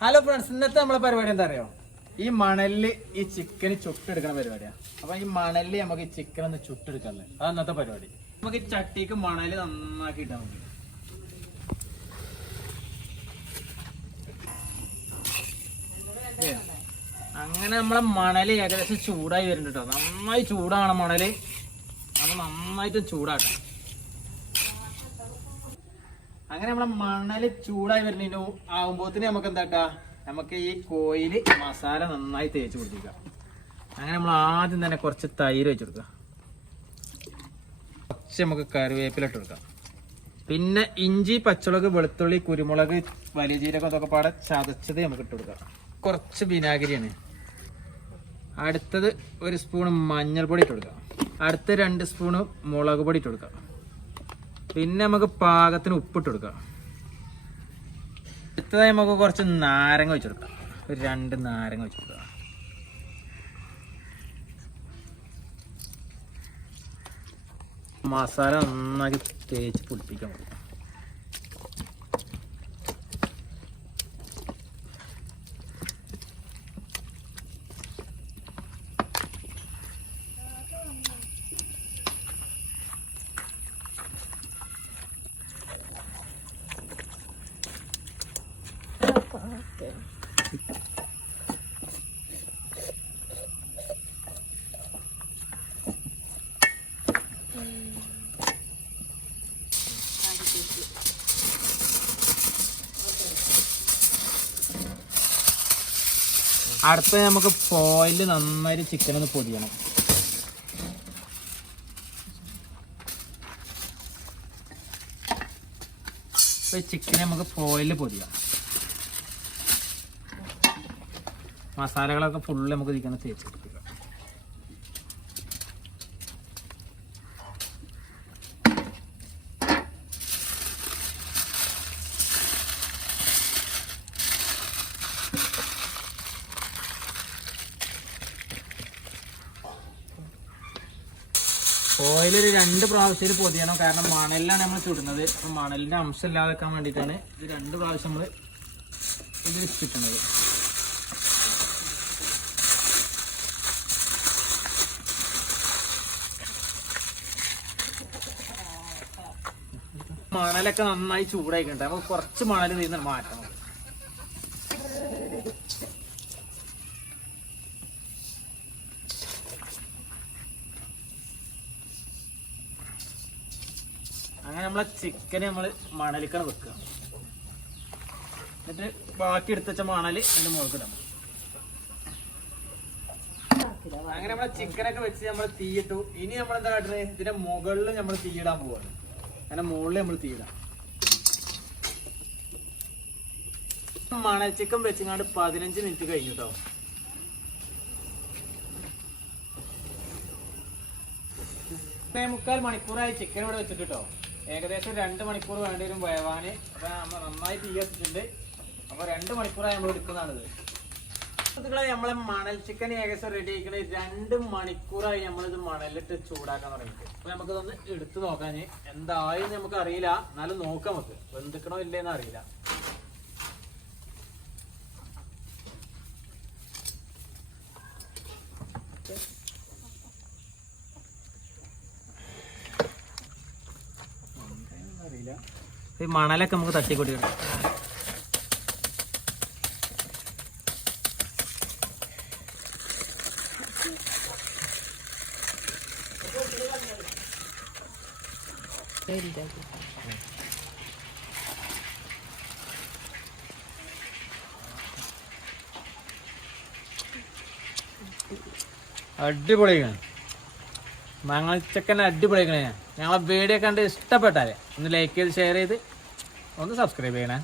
Hello friends ഇന്നത്തെ നമ്മളെ പരിപാടി എന്താ അറിയോ? ഈ മണലിൽ ഈ ചിക്കൻ ചുട്ടെടുക്കുന്ന പരിപാടിയാ. അപ്പൊ ഈ മണലിൽ നമുക്ക് ഈ ചിക്കൻ ഒന്ന് ചുട്ടെടുക്കാല്ലേ? അത് ഇന്നത്തെ പരിപാടി. നമുക്ക് ഈ ചട്ടിക്ക് മണൽ നന്നാക്കി ഇട്ടാൽ മതി. അങ്ങനെ നമ്മളെ മണൽ ഏകദേശം ചൂടായി വരുന്നുണ്ട് കേട്ടോ. നന്നായി ചൂടാണ് മണൽ. നമ്മൾ നന്നായിട്ട് ചൂടാക്കാം. അങ്ങനെ നമ്മളെ മണൽ ചൂടായി വരുന്നതിന് ആകുമ്പോത്തിന് നമുക്ക് എന്താക്കാ നമുക്ക് ഈ കോയിൽ മസാല നന്നായി തേച്ച് പിടിപ്പിക്കാം. അങ്ങനെ നമ്മൾ ആദ്യം തന്നെ കുറച്ച് തൈര് വെച്ച് കൊടുക്കുക. കുറച്ച് നമുക്ക് കറിവേപ്പില ഇട്ട് കൊടുക്കാം. പിന്നെ ഇഞ്ചി പച്ചമുളക് വെളുത്തുള്ളി കുരുമുളക് വലിയ ജീരകം അതൊക്കെ പാടെ ചതച്ചത് നമുക്ക് ഇട്ട് കൊടുക്കാം. കുറച്ച് വിനാഗിരിയാണ്. അടുത്തത് ഒരു സ്പൂൺ മഞ്ഞൾപ്പൊടി ഇട്ട് കൊടുക്കാം. അടുത്ത രണ്ട് സ്പൂണ് മുളക് പൊടി ഇട്ട് കൊടുക്കാം. പിന്നെ നമുക്ക് പാകത്തിന് ഉപ്പിട്ട് കൊടുക്കാം. അടുത്തതായി നമുക്ക് കുറച്ച് നാരങ്ങ വെച്ച് കൊടുക്കാം. ഒരു രണ്ട് നാരങ്ങ വെച്ച് കൊടുക്കാം. മസാല നന്നാക്കി തേച്ച് പിടിപ്പിക്കാൻ മതി അടുത്ത നമുക്ക് ഫോയിൽ നന്നായിട്ട് ചിക്കൻ ഒന്ന് പൊതിയണം. ചിക്കനെ നമുക്ക് ഫോയിൽ പൊടിയാം മസാലകളൊക്കെ ഫുള്ള് നമുക്ക് ഇരിക്കുന്ന തേച്ച് ഓയിലൊരു രണ്ട് പ്രാവശ്യം പൊതിയണം. കാരണം മണലിലാണ് നമ്മൾ ചുടുന്നത്. അപ്പം മണലിന്റെ അംശം ഇല്ലാതെക്കാൻ വേണ്ടിയിട്ടാണ് ഇത് രണ്ട് പ്രാവശ്യം നമ്മൾ ഇത് വെച്ചിട്ടുള്ളത് മണലൊക്കെ നന്നായി ചൂടായിക്കണ്ട നമുക്ക് കുറച്ച് മണൽ നീന്ന് മാറ്റണം. അങ്ങനെ നമ്മളെ ചിക്കൻ നമ്മൾ മണലിക്കാണ് വെക്കുക. എന്നിട്ട് ബാക്കി എടുത്തുവെച്ച മണൽ അതിന്റെ മുകളിൽ ഇടാം. അങ്ങനെ നമ്മളെ ചിക്കനൊക്കെ വെച്ച് നമ്മൾ തീയിട്ടു. ഇനി നമ്മൾ എന്താ കാട്ടുന്നത് ഇതിന്റെ മുകളിൽ നമ്മൾ തീയിടാൻ പോവാണ്. അങ്ങനെ മുകളിൽ നമ്മൾ തീയിടാം. മണൽ ചിക്കൻ വെച്ചിങ്ങാണ്ട് പതിനഞ്ച് മിനിറ്റ് കഴിഞ്ഞു കേട്ടോ മുക്കാൽ മണിക്കൂറായി ചിക്കൻ ഇവിടെ വെച്ചിട്ട് കേട്ടോ ഏകദേശം രണ്ട് മണിക്കൂർ വേണ്ടി വരും വേവാന്. അപ്പൊ നന്നായി തീ വെച്ചിട്ടുണ്ട് അപ്പൊ രണ്ട് മണിക്കൂറായി നമ്മൾ എടുക്കുന്നതാണിത്. സുഹൃത്തുക്കളെ നമ്മളെ മണൽ ചിക്കൻ ഏകദേശം റെഡി ആയിക്കണ. രണ്ട് മണിക്കൂറായി നമ്മളിത് മണലിട്ട് ചൂടാക്കാൻ തുടങ്ങിയിട്ട്. അപ്പൊ നമുക്കിതൊന്ന് എടുത്തു നോക്കാൻ എന്തായെന്ന് നമുക്ക് അറിയില്ല. എന്നാലും നോക്കാം നമുക്ക്. വെന്തിക്കണോ ഇല്ലേന്ന് അറിയില്ല. ഈ മണലൊക്കെ നമുക്ക് തട്ടിക്കൂട്ടി ഇടാം. അടിപൊളിയാണ് മങ്ങൾച്ചക്കൻ അടിപൊളിയാണ് ഞങ്ങളെ വീഡിയോ കണ്ട് ഇഷ്ടപ്പെട്ടാലേ ഒന്ന് ലൈക്ക് ചെയ്ത് ഷെയർ ചെയ്ത് ഒന്ന് സബ്സ്ക്രൈബ് ചെയ്യണേ